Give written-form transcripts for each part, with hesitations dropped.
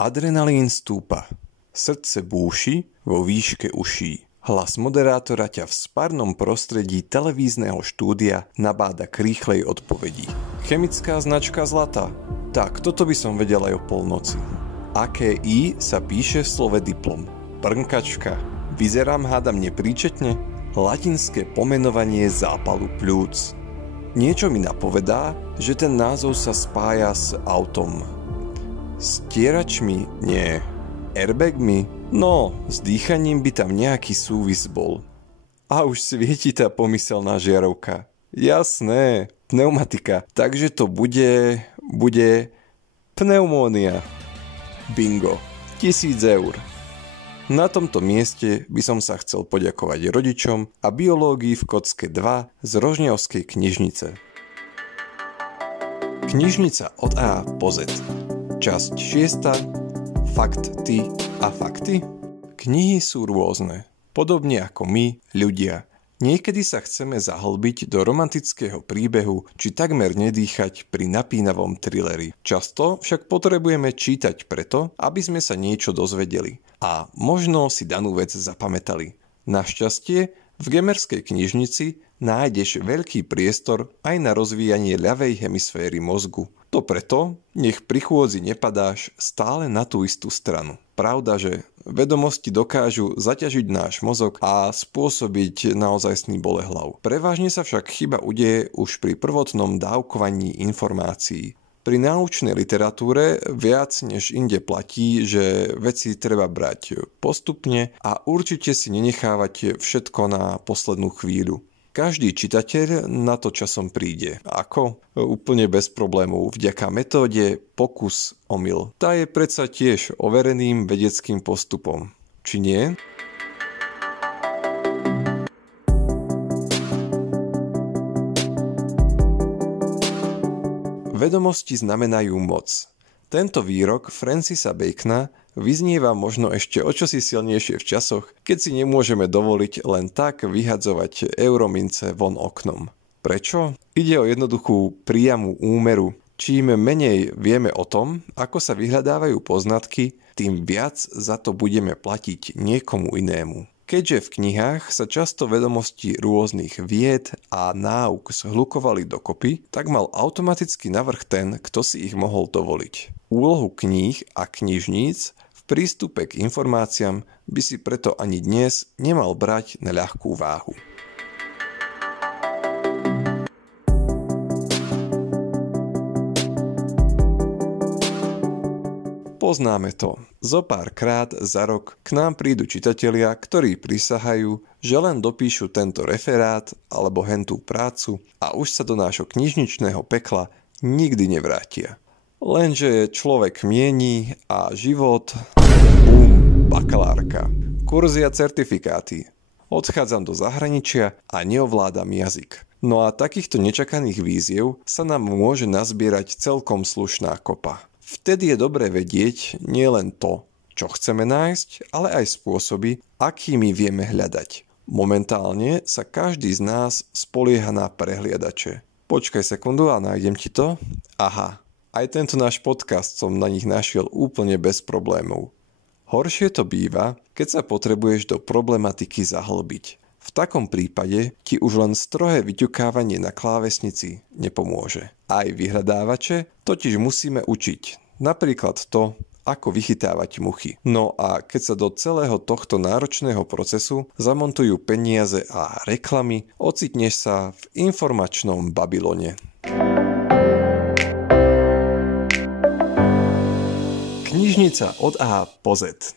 Adrenalín stúpa. Srdce búši vo výške uší. Hlas moderátora ťa v spárnom prostredí televízneho štúdia nabáda k rýchlej odpovedi. Chemická značka zlata. Tak, toto by som vedel aj o polnoci. Aké I sa píše v slove diplom? Brnkačka. Vyzerám hádam nepríčetne? Latinské pomenovanie zápalu pľúc. Niečo mi napovedá, že ten názov sa spája s autom. Stieračmi? Nie. Airbagmi? No, s dýchaním by tam nejaký súvis bol. A už svieti tá pomyselná žiarovka. Jasné, pneumatika. Takže to bude pneumónia. Bingo. 1000 eur. Na tomto mieste by som sa chcel poďakovať rodičom a biológii v Kocke 2 z Rožňavskej knižnice. Knižnica od A po Z. Časť 6. Fakty a fakty? Knihy sú rôzne. Podobne ako my, ľudia. Niekedy sa chceme zahlbiť do romantického príbehu či takmer nedýchať pri napínavom thrilleri. Často však potrebujeme čítať preto, aby sme sa niečo dozvedeli. A možno si danú vec zapamätali. Našťastie, v Gemerskej knižnici nájdeš veľký priestor aj na rozvíjanie ľavej hemisféry mozgu. To preto, nech pri chôdzi nepadáš stále na tú istú stranu. Pravda, že vedomosti dokážu zaťažiť náš mozog a spôsobiť naozajstný bolehlav. Prevažne sa však chyba udeje už pri prvotnom dávkovaní informácií. Pri náučnej literatúre viac než inde platí, že veci treba brať postupne a určite si nenechávať všetko na poslednú chvíľu. Každý čitateľ na to časom príde. Ako? Úplne bez problémov, vďaka metóde pokus-omyl. Tá je predsa tiež overeným vedeckým postupom. Či nie? Vedomosti znamenajú moc. Tento výrok Francisa Bacona vyznieva možno ešte o čosi silnejšie v časoch, keď si nemôžeme dovoliť len tak vyhadzovať euromince von oknom. Prečo? Ide o jednoduchú priamu úmeru. Čím menej vieme o tom, ako sa vyhľadávajú poznatky, tým viac za to budeme platiť niekomu inému. Keďže v knihách sa často vedomosti rôznych vied a náuk zhlukovali dokopy, tak mal automaticky navrch ten, kto si ich mohol dovoliť. Úlohu kníh a knižníc v prístupe k informáciám by si preto ani dnes nemal brať na ľahkú váhu. Poznáme to. Zopárkrát za rok k nám prídu čitatelia, ktorí prisahajú, že len dopíšu tento referát alebo hentú prácu a už sa do nášho knižničného pekla nikdy nevrátia. Lenže človek mieni a život... bakalárka. Kurzy a certifikáty. Odchádzam do zahraničia a neovládam jazyk. No a takýchto nečakaných výziev sa nám môže nazbierať celkom slušná kopa. Vtedy je dobré vedieť nielen to, čo chceme nájsť, ale aj spôsoby, akými vieme hľadať. Momentálne sa každý z nás spolieha na prehliadače. Počkaj sekundu a nájdem ti to. Aha, aj tento náš podcast som na nich našiel úplne bez problémov. Horšie to býva, keď sa potrebuješ do problematiky zahlbiť. V takom prípade ti už len strohé vyťukávanie na klávesnici nepomôže. Aj vyhľadávače totiž musíme učiť. Napríklad to, ako vychytávať muchy. No a keď sa do celého tohto náročného procesu zamontujú peniaze a reklamy, ocitneš sa v informačnom Babylone. Knižnica od A po Z.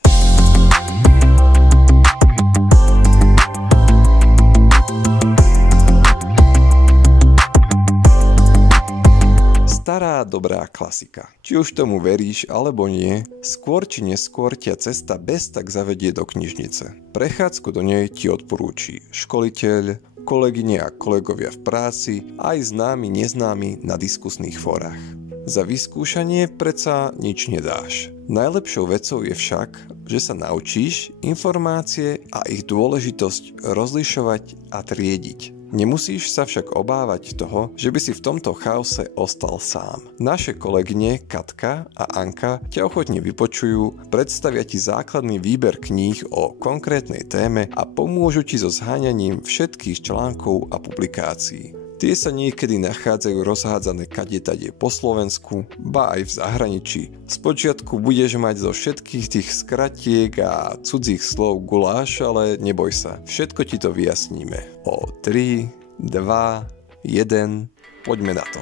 Stará dobrá klasika. Či už tomu veríš alebo nie, skôr či neskôr ťa cesta bez tak zavedie do knižnice. Prechádzku do nej ti odporúči školiteľ, kolegyne a kolegovia v práci, aj známi neznámi na diskusných fórach. Za vyskúšanie predsa nič nedáš. Najlepšou vecou je však, že sa naučíš informácie a ich dôležitosť rozlišovať a triediť. Nemusíš sa však obávať toho, že by si v tomto chaose ostal sám. Naše kolegyne Katka a Anka ťa ochotne vypočujú, predstavia ti základný výber kníh o konkrétnej téme a pomôžu ti so zháňaním všetkých článkov a publikácií. Tie sa niekedy nachádzajú rozhádzané kadetade po Slovensku, ba aj v zahraničí. Spočiatku budeš mať zo všetkých tých skratiek a cudzích slov guláš, ale neboj sa, všetko ti to vyjasníme. O 3, 2, 1, poďme na to.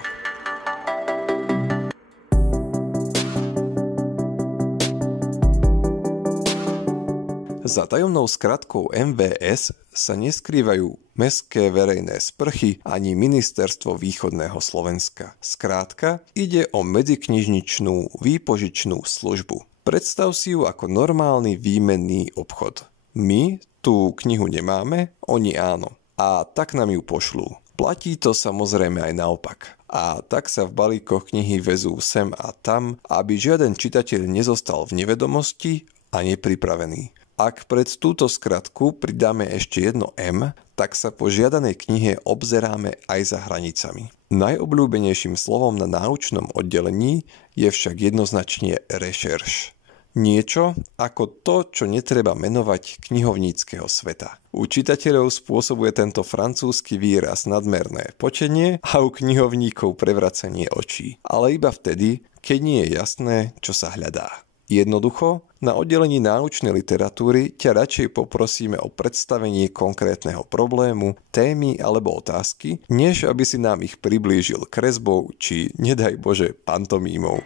Za tajomnou skratkou MVS sa neskrývajú mestské verejné sprchy ani ministerstvo východného Slovenska. Skrátka, ide o medziknižničnú výpožičnú službu. Predstav si ju ako normálny výmenný obchod. My tú knihu nemáme, oni áno. A tak nám ju pošlú. Platí to samozrejme aj naopak. A tak sa v balíkoch knihy vezú sem a tam, aby žiaden čitateľ nezostal v nevedomosti a nepripravený. Ak pred túto skratku pridáme ešte jedno M, tak sa po žiadanej knihe obzeráme aj za hranicami. Najobľúbenejším slovom na náučnom oddelení je však jednoznačne rešerš. Niečo ako to, čo netreba menovať knihovníckeho sveta. U čitateľov spôsobuje tento francúzsky výraz nadmerné potenie a u knihovníkov prevracanie očí. Ale iba vtedy, keď nie je jasné, čo sa hľadá. Jednoducho, na oddelení náučnej literatúry ťa radšej poprosíme o predstavenie konkrétneho problému, témy alebo otázky, než aby si nám ich priblížil kresbou či, nedaj Bože, pantomímou.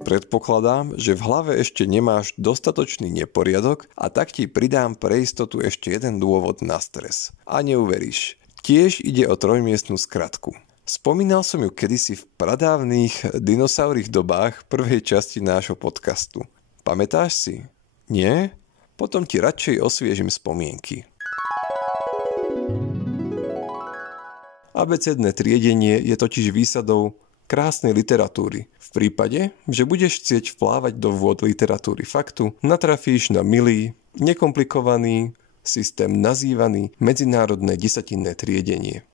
Predpokladám, že v hlave ešte nemáš dostatočný neporiadok a tak ti pridám pre istotu ešte jeden dôvod na stres. A neuveríš. Tiež ide o trojmiestnu skratku. Spomínal som ju kedysi v pradávnych dinosaurých dobách prvej časti nášho podcastu. Pamätáš si? Nie? Potom ti radšej osviežim spomienky. Abecedné triedenie je totiž výsadou krásnej literatúry. V prípade, že budeš chcieť vplávať do vôd literatúry faktu, natrafíš na milý, nekomplikovaný systém nazývaný medzinárodné desatinné triedenie.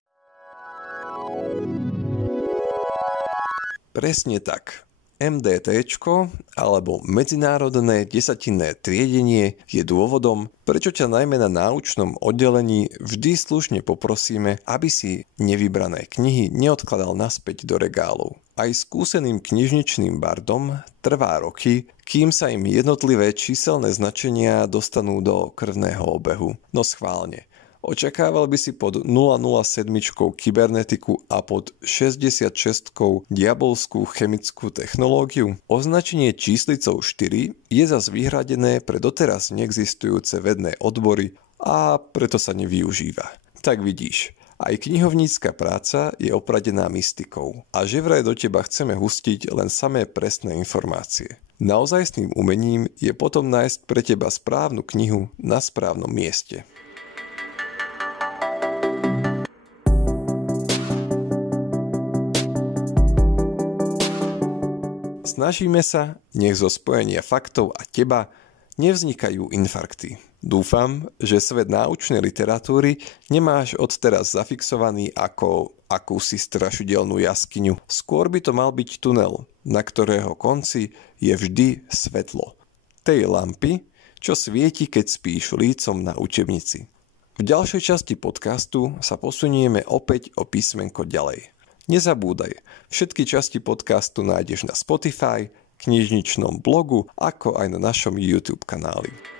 Presne tak. MDTčko alebo medzinárodné desatinné triedenie je dôvodom, prečo ťa najmä na náučnom oddelení vždy slušne poprosíme, aby si nevybrané knihy neodkladal naspäť do regálov. Aj skúseným knižničným bardom trvá roky, kým sa im jednotlivé číselné značenia dostanú do krvného obehu. No schválne. Očakával by si pod 007 kybernetiku a pod 66 diabolskú chemickú technológiu? Označenie číslicou 4 je zas vyhradené pre doteraz neexistujúce vedné odbory a preto sa nevyužíva. Tak vidíš. Aj knihovnícka práca je opradená mystikou a že vraj do teba chceme hustiť len samé presné informácie. Naozajstným umením je potom nájsť pre teba správnu knihu na správnom mieste. Snažíme sa, nech zo spojenia faktov a teba nevznikajú infarkty. Dúfam, že svet náučnej literatúry nemáš odteraz zafixovaný ako akúsi strašidelnú jaskyňu. Skôr by to mal byť tunel, na ktorého konci je vždy svetlo. Tej lampy, čo svieti, keď spíš lícom na učebnici. V ďalšej časti podcastu sa posunieme opäť o písmenko ďalej. Nezabúdaj, všetky časti podcastu nájdeš na Spotify, knižničnom blogu, ako aj na našom YouTube kanáli.